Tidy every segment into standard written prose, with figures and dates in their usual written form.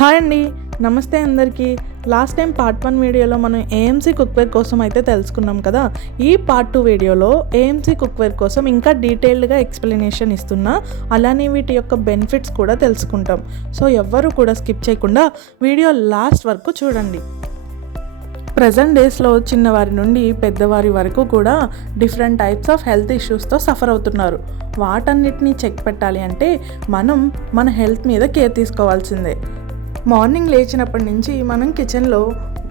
Hi అండి, నమస్తే అందరికీ. లాస్ట్ టైం పార్ట్ 1 వీడియోలో మనం ఏఎంసీ కుక్వేర్ కోసం అయితే తెలుసుకున్నాం కదా. ఈ పార్ట్ 2 వీడియోలో ఏఎంసీ కుక్వేర్ కోసం ఇంకా డీటెయిల్డ్గా ఎక్స్ప్లెనేషన్ ఇస్తున్నా, అలానే వీటి యొక్క బెనిఫిట్స్ కూడా తెలుసుకుంటాం. సో ఎవ్వరూ కూడా స్కిప్ చేయకుండా వీడియో లాస్ట్ వరకు చూడండి. ప్రజెంట్ డేస్లో చిన్నవారి నుండి పెద్దవారి వరకు కూడా డిఫరెంట్ టైప్స్ ఆఫ్ హెల్త్ ఇష్యూస్తో సఫర్ అవుతున్నారు. వాటన్నిటిని చెక్ పెట్టాలి అంటే మనం మన హెల్త్ మీద కేర్ తీసుకోవాల్సిందే. మార్నింగ్ లేచినప్పటి నుంచి మనం కిచెన్లో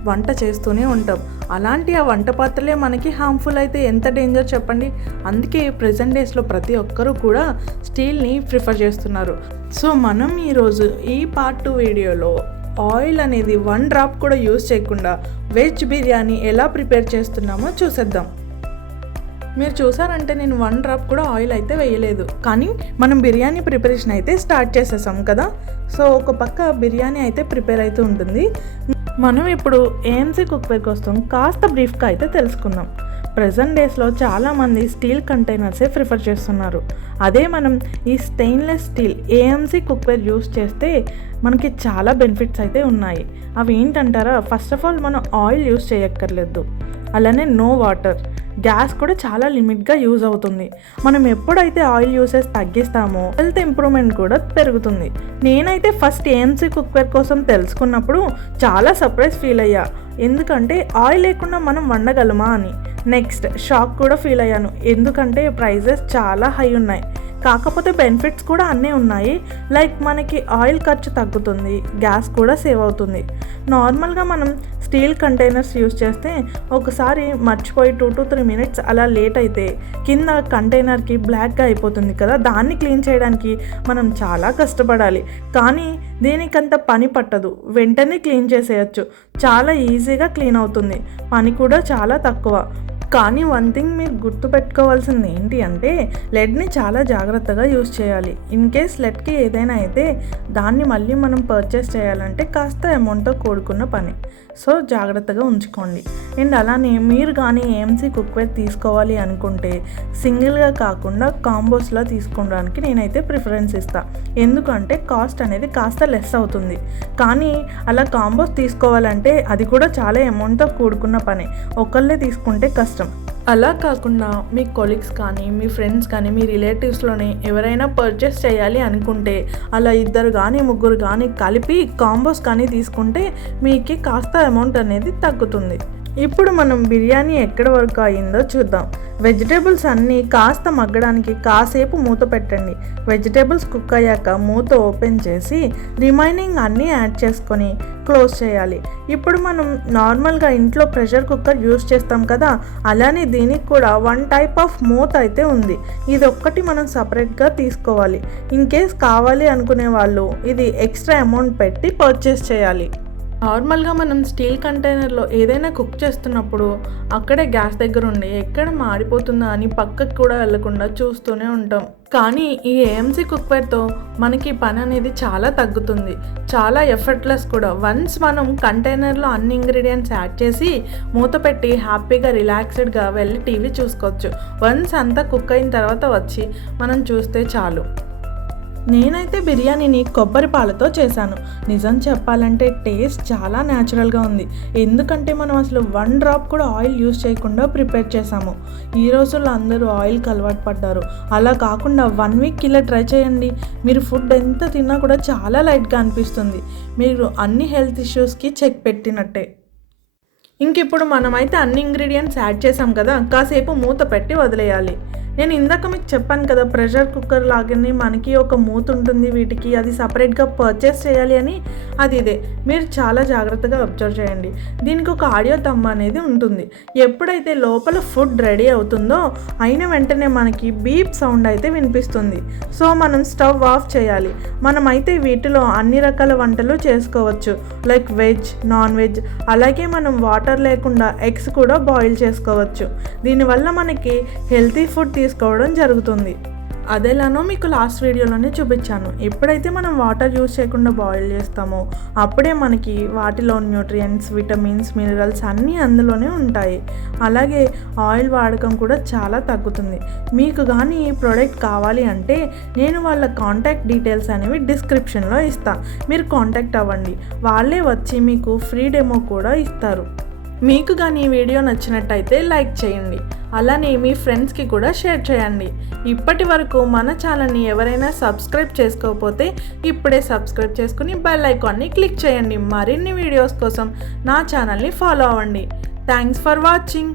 వంట చేస్తూనే ఉంటాం. అలాంటి ఆ వంట పాత్రలే మనకి హార్మ్ఫుల్ అయితే ఎంత డేంజర్ చెప్పండి. అందుకే ప్రజెంట్ డేస్లో ప్రతి ఒక్కరూ కూడా స్టీల్ని ప్రిఫర్ చేస్తున్నారు. సో మనం ఈరోజు ఈ పార్ట్ 2 వీడియోలో ఆయిల్ అనేది 1 డ్రాప్ కూడా యూజ్ చేయకుండా వెజ్ బిర్యానీ ఎలా ప్రిపేర్ చేస్తున్నామో చూసేద్దాం. మీరు చూసారంటే నేను 1 డ్రాప్ కూడా ఆయిల్ అయితే వేయలేదు, కానీ మనం బిర్యానీ ప్రిపరేషన్ అయితే స్టార్ట్ చేసేసాం కదా. సో ఒక పక్క బిర్యానీ అయితే ప్రిపేర్ అవుతూ ఉంటుంది. మనం ఇప్పుడు ఏఎంసీ కుక్వేర్ కోసం కాస్త బ్రీఫ్గా అయితే తెలుసుకుందాం. ప్రజెంట్ డేస్లో చాలామంది స్టీల్ కంటైనర్సే ప్రిఫర్ చేస్తున్నారు. అదే మనం ఈ stainless steel AMC cookware use చేస్తే మనకి చాలా బెనిఫిట్స్ అయితే ఉన్నాయి. అవి ఏంటంటారా? ఫస్ట్ ఆఫ్ ఆల్ మనం ఆయిల్ యూస్ చేయక్కర్లేదు, అలానే నో వాటర్, గ్యాస్ కూడా చాలా లిమిట్గా యూజ్ అవుతుంది. మనం ఎప్పుడైతే ఆయిల్ యూసేజ్ తగ్గిస్తామో హెల్త్ ఇంప్రూవ్మెంట్ కూడా పెరుగుతుంది. నేనైతే ఫస్ట్ ఏఎంసీ కుక్వేర్ కోసం తెలుసుకున్నప్పుడు చాలా సర్ప్రైజ్ ఫీల్ అయ్యా, ఎందుకంటే ఆయిల్ లేకుండా మనం వండగలమా అని. నెక్స్ట్ షాక్ కూడా ఫీల్ అయ్యాను, ఎందుకంటే ప్రైజెస్ చాలా హై ఉన్నాయి. కాకపోతే బెనిఫిట్స్ కూడా అన్నీ ఉన్నాయి. లైక్ మనకి ఆయిల్ ఖర్చు తగ్గుతుంది, గ్యాస్ కూడా సేవ్ అవుతుంది. నార్మల్గా మనం స్టీల్ కంటైనర్స్ యూస్ చేస్తే ఒకసారి మర్చిపోయి 2 to 3 minutes అలా లేట్ అయితే కింద కంటైనర్కి బ్లాక్గా అయిపోతుంది కదా. దాన్ని క్లీన్ చేయడానికి మనం చాలా కష్టపడాలి, కానీ దీనికంత పని పట్టదు. వెంటనే క్లీన్ చేసేయచ్చు, చాలా ఈజీగా క్లీన్ అవుతుంది, పని కూడా చాలా తక్కువ. కానీ వన్ థింగ్ మీరు గుర్తుపెట్టుకోవాల్సింది ఏంటి అంటే లెడ్ని చాలా జాగ్రత్తగా యూజ్ చేయాలి. ఇన్ కేస్ లెడ్కి ఏదైనా అయితే దాన్ని మళ్ళీ మనం పర్చేస్ చేయాలంటే కాస్త అమౌంట్తో కూడుకున్న పని. సో జాగ్రత్తగా ఉంచుకోండి. అండ్ అలానే మీరు కానీ ఏఎంసీ కుక్వేర్ తీసుకోవాలి అనుకుంటే సింగిల్గా కాకుండా కాంబోస్లా తీసుకోవడానికి నేనైతే ప్రిఫరెన్స్ ఇస్తాను. ఎందుకంటే కాస్ట్ అనేది కాస్త లెస్ అవుతుంది. కానీ అలా కాంబోస్ తీసుకోవాలంటే అది కూడా చాలా అమౌంట్తో కూడుకున్న పని, ఒకళ్ళే తీసుకుంటే కష్టం. అలా కాకుండా మీ కొలీగ్స్ కానీ మీ ఫ్రెండ్స్ కానీ మీ రిలేటివ్స్లోనే ఎవరైనా పర్చేస్ చేయాలి అనుకుంటే అలా 2 కానీ 3 కానీ కలిపి కాంబోస్ కానీ తీసుకుంటే మీకు కాస్త అమౌంట్ అనేది తగ్గుతుంది. ఇప్పుడు మనం బిర్యానీ ఎక్కడి వరకు అయిందో చూద్దాం. వెజిటేబుల్స్ అన్నీ కాస్త మగ్గడానికి కాసేపు మూత పెట్టండి. వెజిటేబుల్స్ కుక్ అయ్యాక మూత ఓపెన్ చేసి రిమైనింగ్ అన్నీ యాడ్ చేసుకొని క్లోజ్ చేయాలి. ఇప్పుడు మనం నార్మల్గా ఇంట్లో ప్రెషర్ కుక్కర్ యూస్ చేస్తాం కదా, అలానే దీనికి కూడా 1 టైప్ ఆఫ్ మూత అయితే ఉంది. ఇది ఒక్కటి మనం సపరేట్గా తీసుకోవాలి. ఇన్ కేస్ కావాలి అనుకునే వాళ్ళు ఇది ఎక్స్ట్రా అమౌంట్ పెట్టి పర్చేస్ చేయాలి. నార్మల్గా మనం స్టీల్ కంటైనర్లో ఏదైనా కుక్ చేస్తున్నప్పుడు అక్కడే గ్యాస్ దగ్గర ఉండి ఎక్కడ మాడిపోతుందా అని పక్కకు కూడా వెళ్లకుండా చూస్తూనే ఉంటాం. కానీ ఈ ఏఎంసీ కుక్వేర్తో మనకి పని అనేది చాలా తగ్గుతుంది, చాలా ఎఫర్ట్లెస్ కూడా. వన్స్ మనం కంటైనర్లో అన్ని ఇంగ్రీడియంట్స్ యాడ్ చేసి మూత పెట్టి హ్యాపీగా రిలాక్స్డ్గా వెళ్ళి టీవీ చూసుకోవచ్చు. వన్స్ అంతా కుక్ అయిన తర్వాత వచ్చి మనం చూస్తే చాలు. నేనైతే బిర్యానీని కొబ్బరి పాలతో చేశాను. నిజం చెప్పాలంటే టేస్ట్ చాలా న్యాచురల్గా ఉంది, ఎందుకంటే మనం అసలు 1 డ్రాప్ కూడా ఆయిల్ యూజ్ చేయకుండా ప్రిపేర్ చేసాము. ఈ రోజుల్లో అందరూ ఆయిల్కి అలవాటు పడ్డారు. అలా కాకుండా 1 వీక్ ఇలా ట్రై చేయండి. మీరు ఫుడ్ ఎంత తిన్నా కూడా చాలా లైట్గా అనిపిస్తుంది. మీరు అన్ని హెల్త్ ఇష్యూస్కి చెక్ పెట్టినట్టే. ఇంకిప్పుడు మనమైతే అన్ని ఇంగ్రీడియంట్స్ యాడ్ చేసాం కదా, కాసేపు మూత పెట్టి వదిలేయాలి. నేను ఇందాక మీకు చెప్పాను కదా, ప్రెషర్ కుక్కర్ లాగానే మనకి ఒక మూత ఉంటుంది వీటికి, అది సపరేట్గా పర్చేస్ చేయాలి అని. అది ఇదే. మీరు చాలా జాగ్రత్తగా అబ్జర్వ్ చేయండి. దీనికి ఒక ఆడియో థంబ్ అనేది ఉంటుంది. ఎప్పుడైతే లోపల ఫుడ్ రెడీ అవుతుందో అయిన వెంటనే మనకి బీప్ సౌండ్ అయితే వినిపిస్తుంది. సో మనం స్టవ్ ఆఫ్ చేయాలి. మనమైతే వీటిలో అన్ని రకాల వంటలు చేసుకోవచ్చు, లైక్ వెజ్, నాన్ వెజ్, అలాగే మనం వాటర్ లేకుండా ఎగ్స్ కూడా బాయిల్ చేసుకోవచ్చు. దీనివల్ల మనకి హెల్తీ ఫుడ్ తీసుకోవడం జరుగుతుంది. అదేలానో మీకు లాస్ట్ వీడియోలోనే చూపించాను. ఎప్పుడైతే మనం వాటర్ యూస్ చేయకుండా బాయిల్ చేస్తామో అప్పుడే మనకి వాటిలో న్యూట్రియంట్స్, విటమిన్స్, మినరల్స్ అన్నీ అందులోనే ఉంటాయి. అలాగే ఆయిల్ వాడకం కూడా చాలా తగ్గుతుంది. మీకు కానీ ఈ ప్రోడక్ట్ కావాలి అంటే నేను వాళ్ళ కాంటాక్ట్ డీటెయిల్స్ అనేవి డిస్క్రిప్షన్లో ఇస్తాను. మీరు కాంటాక్ట్ అవ్వండి, వాళ్ళే వచ్చి మీకు ఫ్రీ డెమో కూడా ఇస్తారు. మీకు కానీ ఈ వీడియో నచ్చినట్టయితే లైక్ చేయండి, అలానే మీ ఫ్రెండ్స్కి కూడా షేర్ చేయండి. ఇప్పటి వరకు మన ఛానల్ని ఎవరైనా సబ్స్క్రైబ్ చేసుకోకపోతే ఇప్పుడే సబ్స్క్రైబ్ చేసుకుని బెల్ ఐకాన్ని క్లిక్ చేయండి. మరిన్ని వీడియోస్ కోసం నా ఛానల్ని ఫాలో అవ్వండి. Thanks for watching.